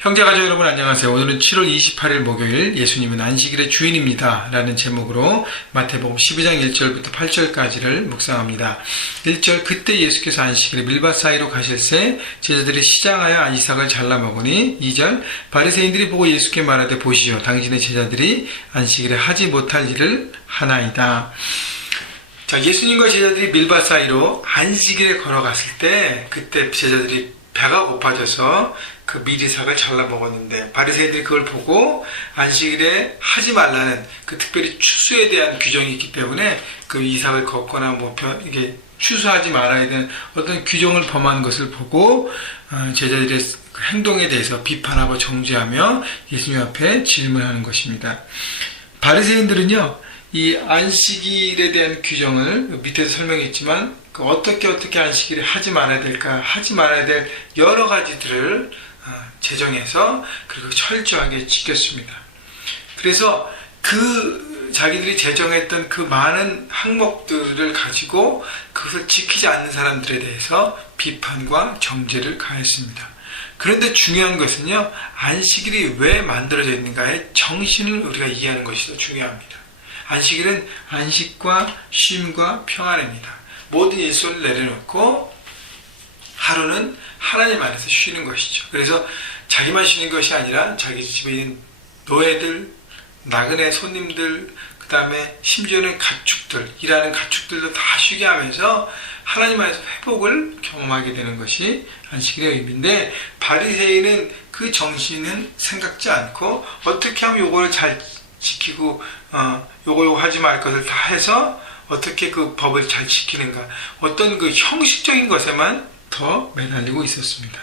형제가족 여러분 안녕하세요. 오늘은 7월 28일 목요일 예수님은 안식일의 주인입니다 라는 제목으로 마태복음 12장 1절부터 8절까지를 묵상합니다. 1절 그때 예수께서 안식일에 밀밭 사이로 가실새 제자들이 시장하여 이삭을 잘라 먹으니 2절 바리새인들이 보고 예수께 말하되 보시오 당신의 제자들이 안식일에 하지 못할 일을 하나이다. 자, 예수님과 제자들이 밀밭 사이로 안식일에 걸어갔을 때 그때 제자들이 배가 고파져서 그 밀이삭을 잘라 먹었는데 바리새인들이 그걸 보고 안식일에 하지 말라는 그 특별히 추수에 대한 규정이 있기 때문에 그 이삭을 걷거나 이게 추수하지 말아야 되는 어떤 규정을 범한 것을 보고 제자들의 행동에 대해서 비판하고 정죄하며 예수님 앞에 질문하는 것입니다. 바리새인들은요 이 안식일에 대한 규정을 밑에서 설명했지만 어떻게 안식일에 하지 말아야 될까 하지 말아야 될 여러 가지들을 제정해서 그리고 철저하게 지켰습니다. 그래서 그 자기들이 제정했던 그 많은 항목들을 가지고 그것을 지키지 않는 사람들에 대해서 비판과 정죄를 가했습니다. 그런데 중요한 것은요 안식일이 왜 만들어져 있는가의 정신을 우리가 이해하는 것이 더 중요합니다. 안식일은 안식과 쉼과 평안입니다. 모든 일손을 내려놓고 하루는 하나님 안에서 쉬는 것이죠. 그래서 자기만 쉬는 것이 아니라 자기 집에 있는 노예들, 나그네 손님들, 그 다음에 심지어는 가축들, 일하는 가축들도 다 쉬게 하면서 하나님 안에서 회복을 경험하게 되는 것이 안식일의 의미인데 바리새인은 그 정신은 생각지 않고 어떻게 하면 요거를 잘 지키고 요거 하지 말 것을 다 해서 어떻게 그 법을 잘 지키는가 어떤 그 형식적인 것에만 더 매달리고 있었습니다.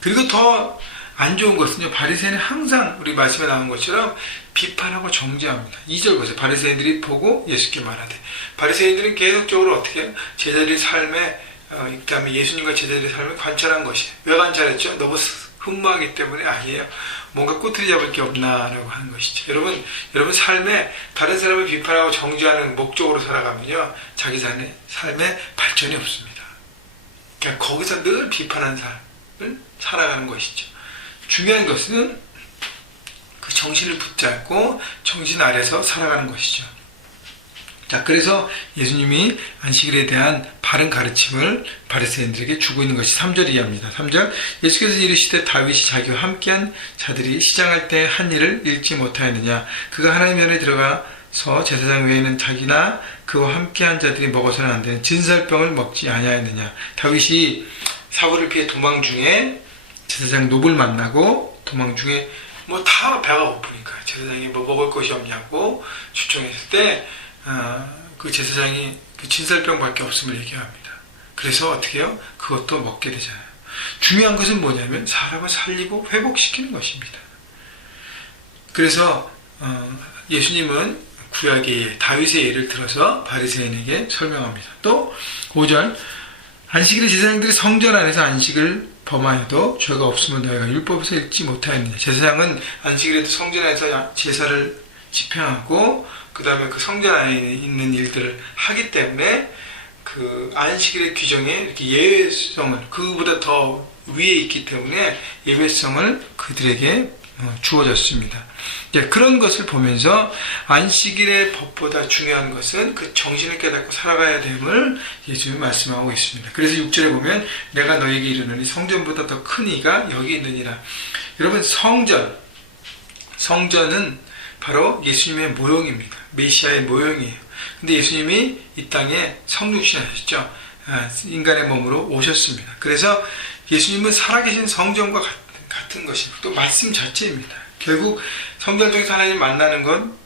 그리고 더 안 좋은 것은요 바리새인은 항상 우리 말씀에 나온 것처럼 비판하고 정죄합니다. 2절 보세요. 바리새인들이 보고 예수께 말하되 바리새인들은 계속적으로 어떻게 해요? 제자들의 삶에 그 다음에 예수님과 제자들의 삶을 관찰한 것이에요. 왜 관찰했죠? 너무 흠모하기 때문에 아니에요. 뭔가 꼬투리 잡을 게 없나라고 하는 것이죠. 여러분 삶에 다른 사람을 비판하고 정죄하는 목적으로 살아가면요 자기 삶에 발전이 없습니다. 그냥 거기서 늘 비판하는 삶을 살아가는 것이죠. 중요한 것은 그 정신을 붙잡고 정신 아래서 살아가는 것이죠. 자, 그래서 예수님이 안식일에 대한 바른 가르침을 바리새인들에게 주고 있는 것이 3절 이하입니다. 3절 예수께서 이르시되 다윗이 자기와 함께한 자들이 시장할 때 한 일을 잃지 못하였느냐 그가 하나님 전에 들어가서 제사장 외에는 자기나 그와 함께한 자들이 먹어서는 안 되는 진설병을 먹지 아니하였느냐. 다윗이 사울을 피해 도망 중에 제사장 놉을 만나고 도망 중에 다 배가 고프니까 제사장이 먹을 것이 없냐고 추청했을 때 그 제사장이 그 진설병밖에 없음을 얘기합니다. 그래서 어떻게 해요? 그것도 먹게 되잖아요. 중요한 것은 뭐냐면 사람을 살리고 회복시키는 것입니다. 그래서 예수님은 구약의 다윗의 예를 들어서 바리새인에게 설명합니다. 또 5절 안식일에 제사장들이 성전 안에서 안식을 범하여도 죄가 없으면 너희가 율법에서 읽지 못하였느냐. 제사장은 안식일에도 성전 안에서 제사를 집행하고 그 다음에 그 성전 안에 있는 일들을 하기 때문에 그 안식일의 규정에 이렇게 예외성을 그보다 더 위에 있기 때문에 예외성을 그들에게 주어졌습니다. 그런 것을 보면서 안식일의 법보다 중요한 것은 그 정신을 깨닫고 살아가야 됨을 예수님이 말씀하고 있습니다. 그래서 6절에 보면 내가 너에게 이르노니 성전보다 더 큰 이가 여기 있느니라. 여러분 성전은 바로 예수님의 모형입니다. 메시아의 모형이에요. 근데 예수님이 이 땅에 성육신 하셨죠. 인간의 몸으로 오셨습니다. 그래서 예수님은 살아계신 성전과 같은 것입니다. 또 말씀 자체입니다. 결국 성전 중에서 하나님 만나는 건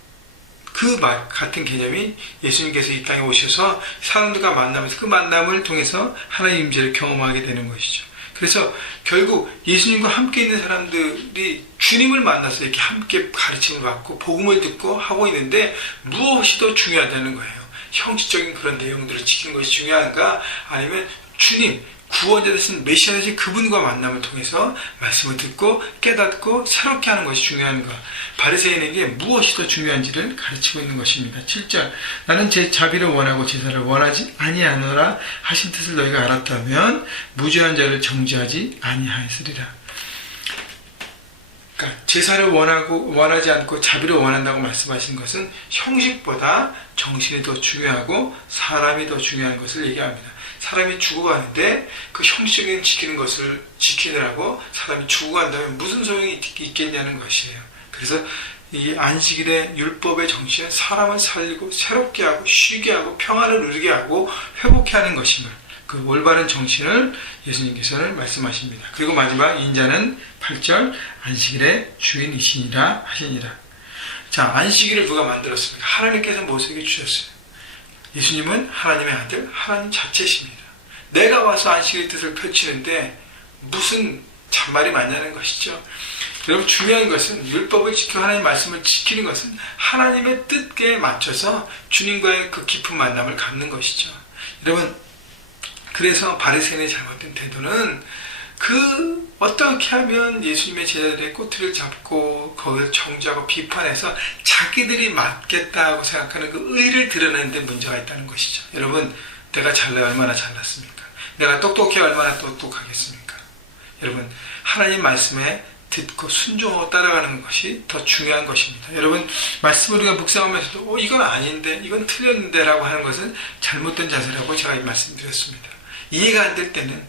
그 같은 개념이 예수님께서 이 땅에 오셔서 사람들과 만나면서 그 만남을 통해서 하나님의 임재를 경험하게 되는 것이죠. 그래서 결국 예수님과 함께 있는 사람들이 주님을 만나서 이렇게 함께 가르침을 받고 복음을 듣고 하고 있는데 무엇이 더 중요하다는 거예요. 형식적인 그런 내용들을 지키는 것이 중요한가 아니면 주님 구원자 되신 메시아 되신 그분과 만남을 통해서 말씀을 듣고 깨닫고 새롭게 하는 것이 중요한가. 바리새인에게 무엇이 더 중요한지를 가르치고 있는 것입니다. 7절 나는 제 자비를 원하고 제사를 원하지 아니하노라 하신 뜻을 너희가 알았다면 무죄한 자를 정죄하지 아니하였으리라. 그러니까 제사를 원하지 않고 자비를 원한다고 말씀하신 것은 형식보다 정신이 더 중요하고 사람이 더 중요한 것을 얘기합니다. 사람이 죽어가는데 그 형식을 지키는 것을 지키느라고 사람이 죽어간다면 무슨 소용이 있겠냐는 것이에요. 그래서 이 안식일의 율법의 정신은 사람을 살리고 새롭게 하고 쉬게 하고 평안을 누리게 하고 회복케 하는 것임을, 그 올바른 정신을 예수님께서는 말씀하십니다. 그리고 마지막 인자는 8절 안식일의 주인이시니라 하시니라. 자, 안식일을 누가 만들었습니까? 하나님께서 모세에게 주셨어요. 예수님은 하나님의 아들, 하나님 자체십니다. 내가 와서 안식일의 뜻을 펼치는데 무슨 잔말이 많냐는 것이죠. 여러분, 중요한 것은 율법을 지키고 하나님의 말씀을 지키는 것은 하나님의 뜻에 맞춰서 주님과의 그 깊은 만남을 갖는 것이죠. 여러분, 그래서 바리새인의 잘못된 태도는 어떻게 하면 예수님의 제자들의 꼬투리를 잡고 거기서 정죄하고 비판해서 자기들이 맞겠다고 생각하는 그 의를 드러내는 데 문제가 있다는 것이죠. 여러분, 내가 잘나야 얼마나 잘났습니까? 내가 똑똑해야 얼마나 똑똑하겠습니까? 여러분, 하나님 말씀에 듣고 순종하고 따라가는 것이 더 중요한 것입니다. 여러분, 말씀을 우리가 묵상하면서도 이건 아닌데, 이건 틀렸는데 라고 하는 것은 잘못된 자세라고 제가 말씀드렸습니다. 이해가 안 될 때는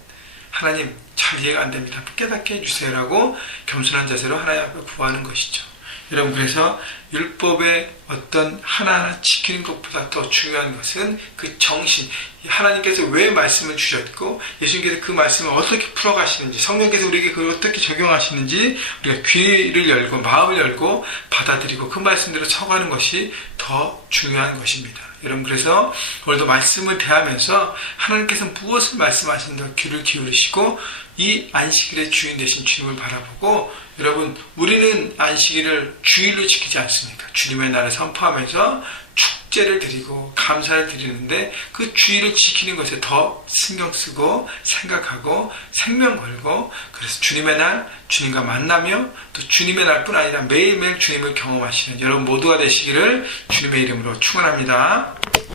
하나님, 잘 이해가 안 됩니다. 깨닫게 해주세요라고 겸손한 자세로 하나님 앞에 구하는 것이죠. 여러분, 그래서 율법의 어떤 하나하나 지키는 것보다 더 중요한 것은 그 정신, 하나님께서 왜 말씀을 주셨고 예수님께서 그 말씀을 어떻게 풀어가시는지, 성령께서 우리에게 그걸 어떻게 적용하시는지 우리가 귀를 열고 마음을 열고 받아들이고 그 말씀대로 서가는 것이 더 중요한 것입니다. 여러분, 그래서 오늘도 말씀을 대하면서 하나님께서 무엇을 말씀하시는가 귀를 기울이시고 이 안식일의 주인 되신 주님을 바라보고, 여러분, 우리는 안식일을 주일로 지키지 않습니까? 주님의 날을 선포하면서 축제를 드리고 감사를 드리는데 그 주일을 지키는 것에 더 신경 쓰고 생각하고 생명 걸고, 그래서 주님의 날 주님과 만나며 또 주님의 날뿐 아니라 매일매일 주님을 경험하시는 여러분 모두가 되시기를 주님의 이름으로 축원합니다.